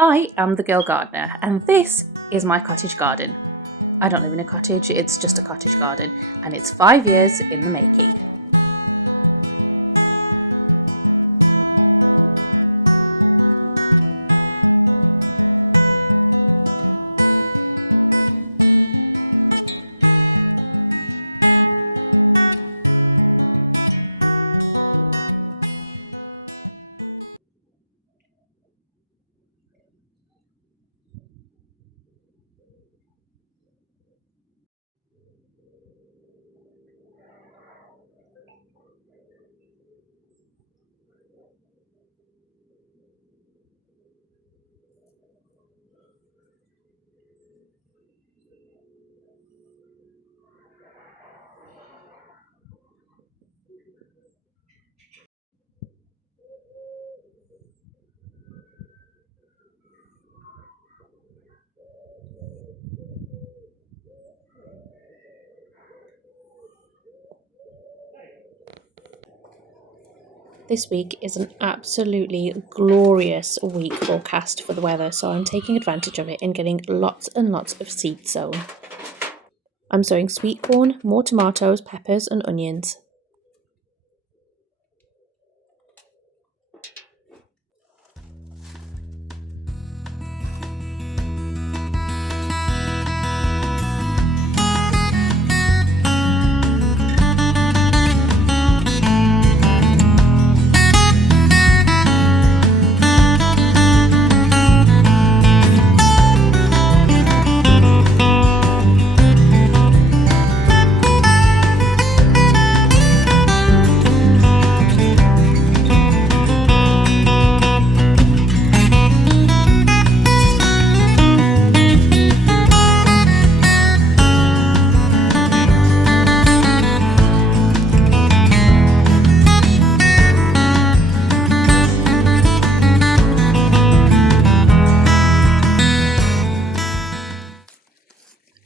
I am the girl gardener, and this is my cottage garden. I don't live in a cottage, it's just a cottage garden, and it's 5 years in the making. This week is an absolutely glorious week forecast for the weather, so I'm taking advantage of it and getting lots and lots of seed sown. I'm sowing sweet corn, more tomatoes, peppers and onions.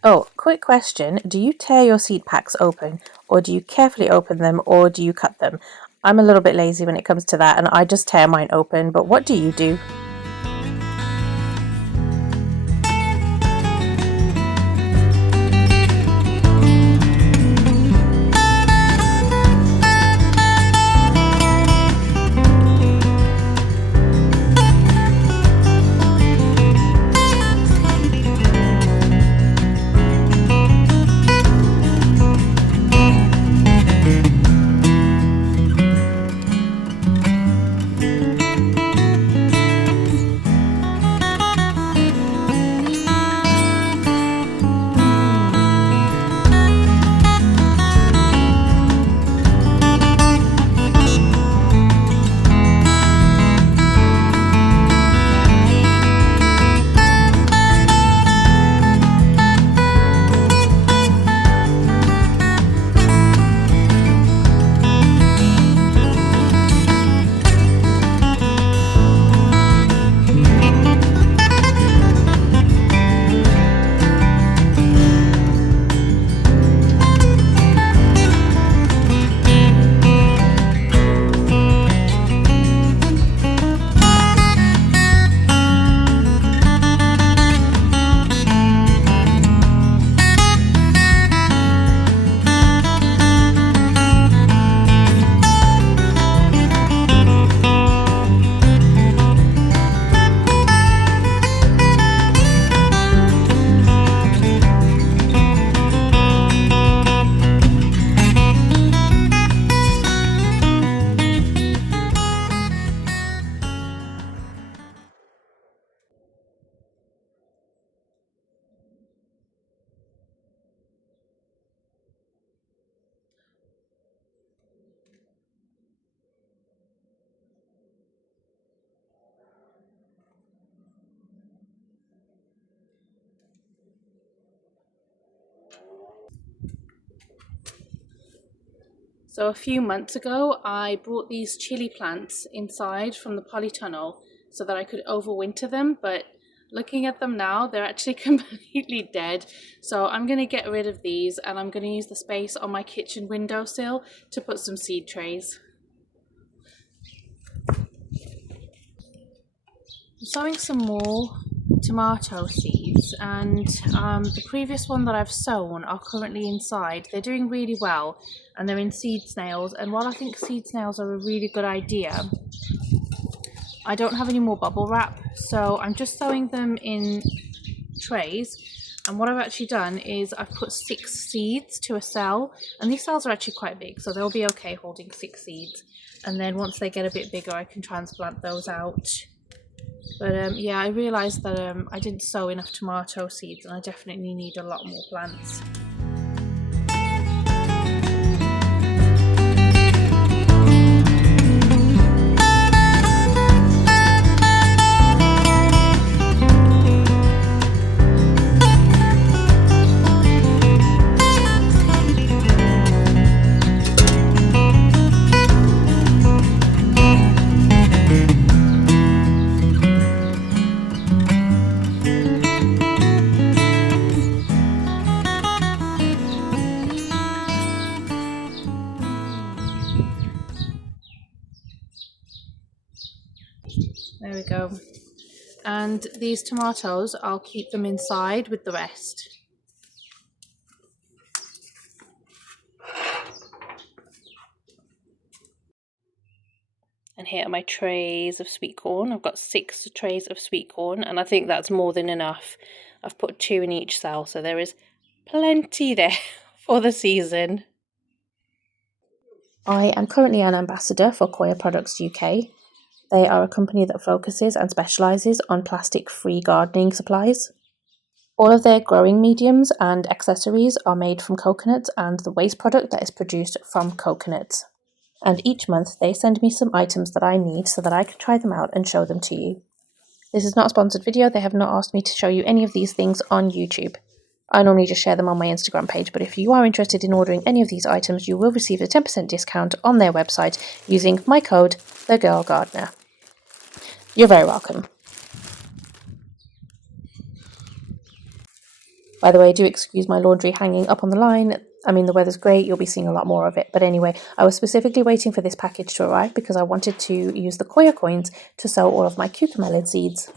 Oh, quick question. Do you tear your seed packs open, or do you carefully open them, or do you cut them? I'm a little bit lazy when it comes to that, and I just tear mine open, but what do you do? So a few months ago, I brought these chili plants inside from the polytunnel so that I could overwinter them, but looking at them now, they're actually completely dead. So I'm going to get rid of these, and I'm going to use the space on my kitchen windowsill to put some seed trays. sowing some more tomato seeds, and the previous one that I've sown are currently inside. They're doing really well and they're in seed snails, and while I think seed snails are a really good idea, I don't have any more bubble wrap, so I'm just sowing them in trays. And what I've actually done is I've put 6 seeds to a cell, and these cells are actually quite big, so they'll be okay holding 6 seeds. And then once they get a bit bigger, I can transplant those out. But yeah, I realised that I didn't sow enough tomato seeds, and I definitely need a lot more plants. There we go. And these tomatoes, I'll keep them inside with the rest. And here are my trays of sweet corn. I've got 6 trays of sweet corn, and I think that's more than enough. I've put 2 in each cell, so there is plenty there for the season. I am currently an ambassador for Koya Products UK. They are a company that focuses and specialises on plastic-free gardening supplies. All of their growing mediums and accessories are made from coconuts and the waste product that is produced from coconuts. And each month they send me some items that I need so that I can try them out and show them to you. This is not a sponsored video. They have not asked me to show you any of these things on YouTube. I normally just share them on my Instagram page, but if you are interested in ordering any of these items, you will receive a 10% discount on their website using my code, TheGirlGardener. You're very welcome. By the way, do excuse my laundry hanging up on the line. I mean, the weather's great, you'll be seeing a lot more of it. But anyway, I was specifically waiting for this package to arrive because I wanted to use the Koya coins to sow all of my cucamelon seeds.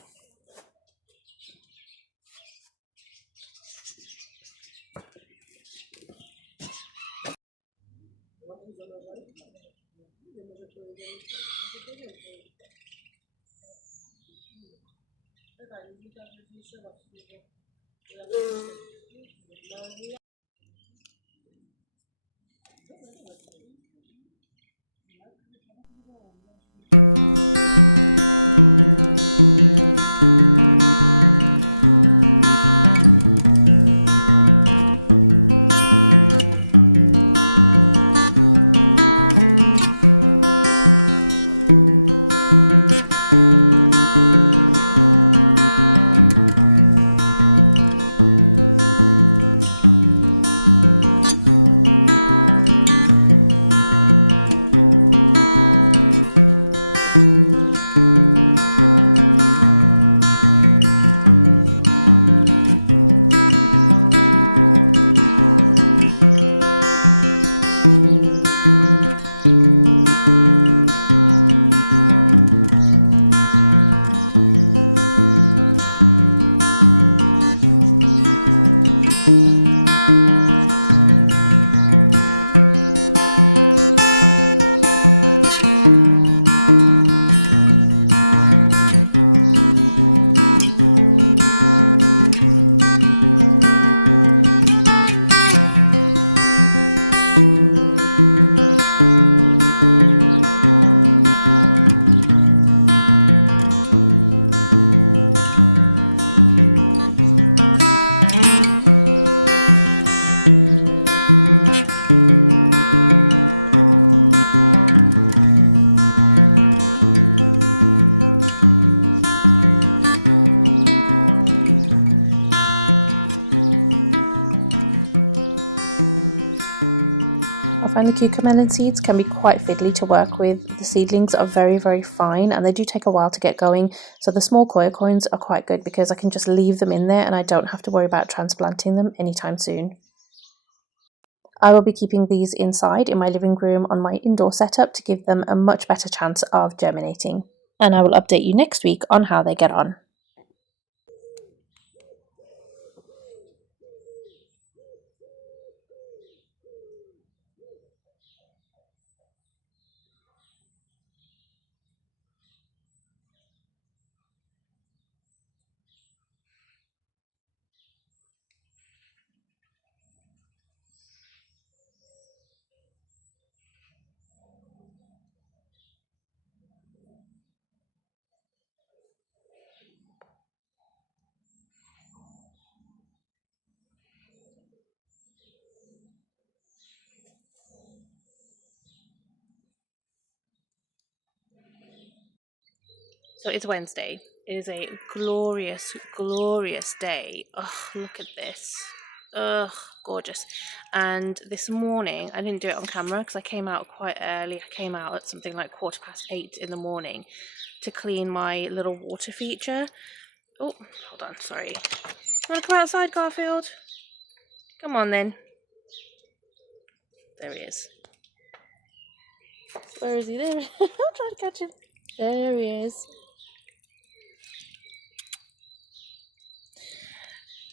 Cucamelon seeds can be quite fiddly to work with. The seedlings are very fine and they do take a while to get going, so the small Koya coins are quite good because I can just leave them in there and I don't have to worry about transplanting them anytime soon. I will be keeping these inside in my living room on my indoor setup to give them a much better chance of germinating. and I will update you next week on how they get on. So it's Wednesday. It is a glorious, glorious day. Oh, look at this. Ugh, gorgeous. And this morning, I didn't do it on camera because I came out quite early. I came out at something like 8:15 in the morning to clean my little water feature. Oh, hold on, sorry. You want to come outside, Garfield? Come on then. There he is. Where is he? There. I'm trying to catch him. There he is.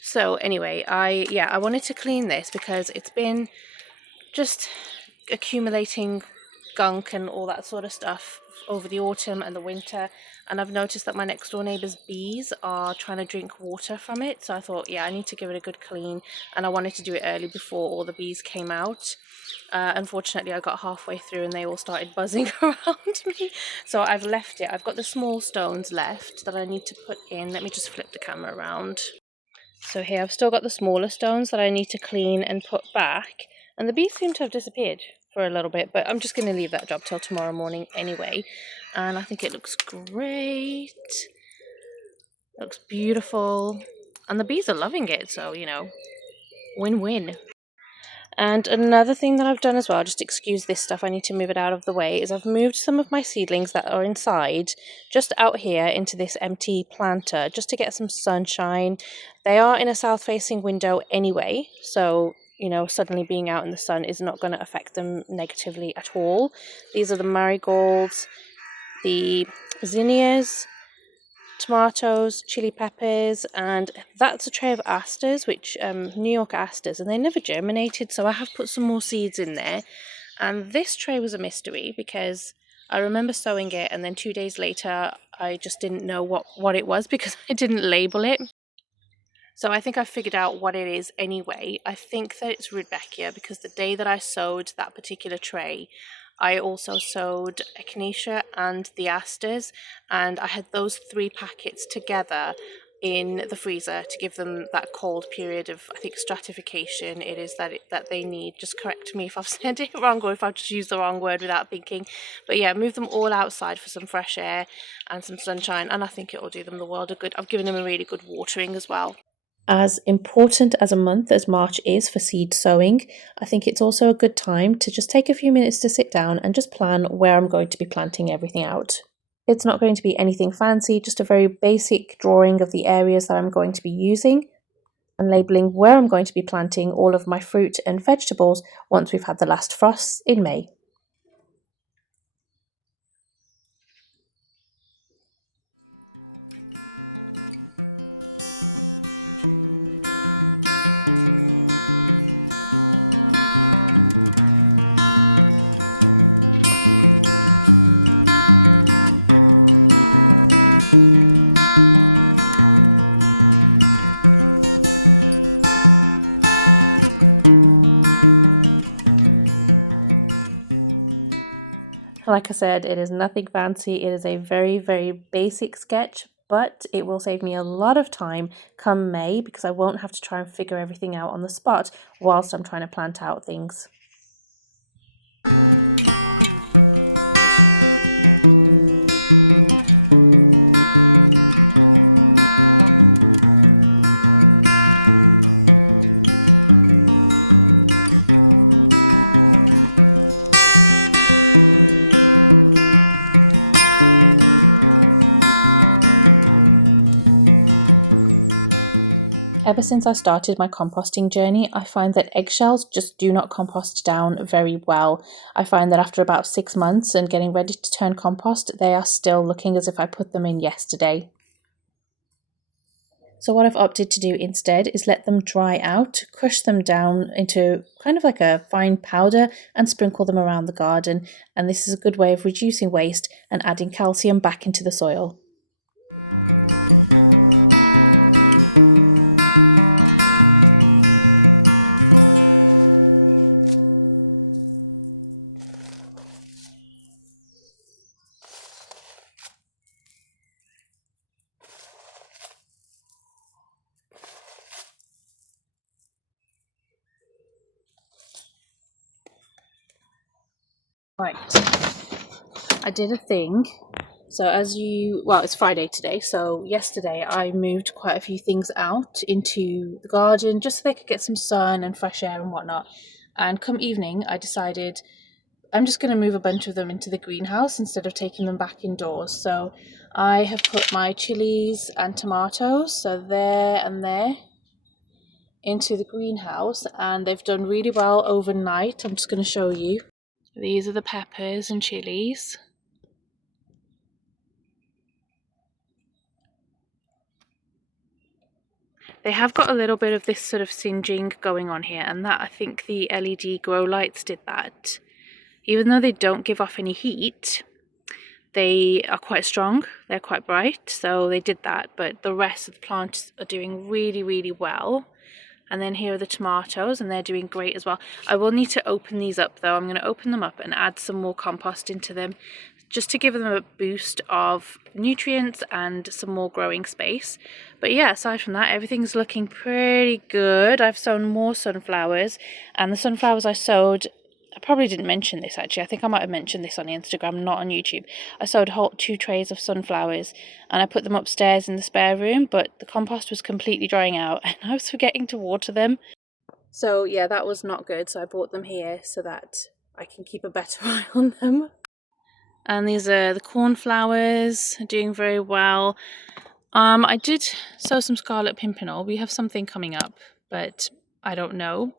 So anyway, I wanted to clean this because it's been just accumulating gunk and all that sort of stuff over the autumn and the winter, and I've noticed that my next door neighbour's bees are trying to drink water from it, so I thought, yeah, I need to give it a good clean, and I wanted to do it early before all the bees came out. Unfortunately, I got halfway through and they all started buzzing around me, so I've left it. I've got the small stones left that I need to put in. Let me just flip the camera around. So here I've still got the smaller stones that I need to clean and put back, and the bees seem to have disappeared for a little bit, but I'm just going to leave that job till tomorrow morning anyway. And I think it looks great. It looks beautiful, and the bees are loving it, so you know, win-win. And another thing that I've done as well, just excuse this stuff, I need to move it out of the way, is I've moved some of my seedlings that are inside just out here into this empty planter just to get some sunshine. They are in a south-facing window anyway, so you know, suddenly being out in the sun is not going to affect them negatively at all. These are the marigolds, the zinnias, tomatoes, chili peppers, and that's a tray of asters, which New York asters, and they never germinated, so I have put some more seeds in there. And this tray was a mystery because I remember sowing it, and then 2 days later I just didn't know what it was because I didn't label it. So I think I figured out what it is anyway. I think that it's Rudbeckia because the day that I sowed that particular tray, I also sowed echinacea and the asters, and I had those 3 packets together in the freezer to give them that cold period of, I think, stratification it is that they need. Just correct me if I've said it wrong or if I've just used the wrong word without thinking. But yeah, move them all outside for some fresh air and some sunshine, and I think it will do them the world of good. I've given them a really good watering as well. As important as a month as March is for seed sowing, I think it's also a good time to just take a few minutes to sit down and just plan where I'm going to be planting everything out. It's not going to be anything fancy, just a very basic drawing of the areas that I'm going to be using and labeling where I'm going to be planting all of my fruit and vegetables once we've had the last frosts in May. Like I said, it is nothing fancy. It is a very, very basic sketch, but it will save me a lot of time come May because I won't have to try and figure everything out on the spot whilst I'm trying to plant out things. Ever ever since I started my composting journey, I find that eggshells just do not compost down very well. I find that after about 6 months and getting ready to turn compost, they are still looking as if I put them in yesterday. So what I've opted to do instead is let them dry out, crush them down into kind of like a fine powder and sprinkle them around the garden. And this is a good way of reducing waste and adding calcium back into the soil. Right, I did a thing. So it's Friday today, so yesterday I moved quite a few things out into the garden just so they could get some sun and fresh air and whatnot. And come evening, I decided I'm just going to move a bunch of them into the greenhouse instead of taking them back indoors. So I have put my chilies and tomatoes, so there and there, into the greenhouse, and they've done really well overnight. I'm just going to show you. These are the peppers and chilies. They have got a little bit of this sort of singeing going on here, and that I think the LED grow lights did that. Even though they don't give off any heat, they are quite strong, they're quite bright, so they did that, but the rest of the plants are doing really, really well. And then here are the tomatoes, and they're doing great as well. I will need to open these up though. I'm going to open them up and add some more compost into them just to give them a boost of nutrients and some more growing space. But yeah, aside from that, everything's looking pretty good. I've sown more sunflowers, and the sunflowers I sowed, I probably didn't mention this actually. I think I might have mentioned this on Instagram, not on YouTube. I sowed whole 2 trays of sunflowers and I put them upstairs in the spare room, but the compost was completely drying out and I was forgetting to water them. So yeah, that was not good. So I brought them here so that I can keep a better eye on them. And these are the cornflowers, doing very well. I did sow some scarlet pimpernel. We have something coming up, but I don't know.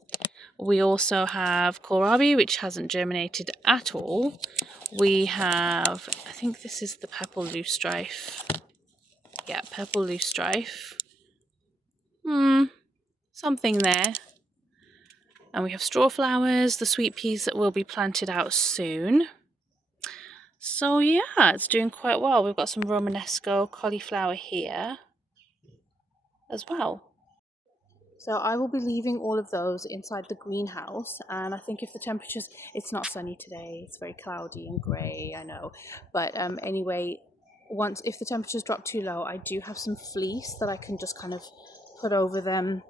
We also have kohlrabi, which hasn't germinated at all. We have, I think this is the purple loosestrife. Yeah, purple loosestrife. Something there. And we have straw flowers, the sweet peas that will be planted out soon. So yeah, it's doing quite well. We've got some Romanesco cauliflower here as well. So I will be leaving all of those inside the greenhouse, and I think if the temperatures, it's not sunny today, it's very cloudy and grey, I know, but anyway, if the temperatures drop too low, I do have some fleece that I can just kind of put over them,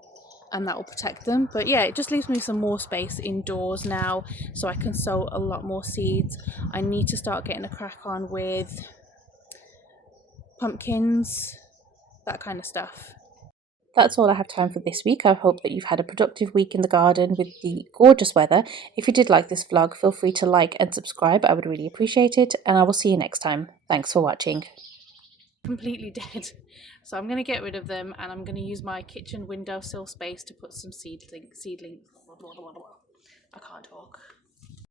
and that will protect them. But yeah, it just leaves me some more space indoors now, so I can sow a lot more seeds. I need to start getting a crack on with pumpkins, that kind of stuff. That's all I have time for this week. I hope that you've had a productive week in the garden with the gorgeous weather. If you did like this vlog, feel free to like and subscribe. I would really appreciate it, and I will see you next time. Thanks for watching. Completely dead. So I'm going to get rid of them, and I'm going to use my kitchen windowsill space to put some seedling. I can't talk.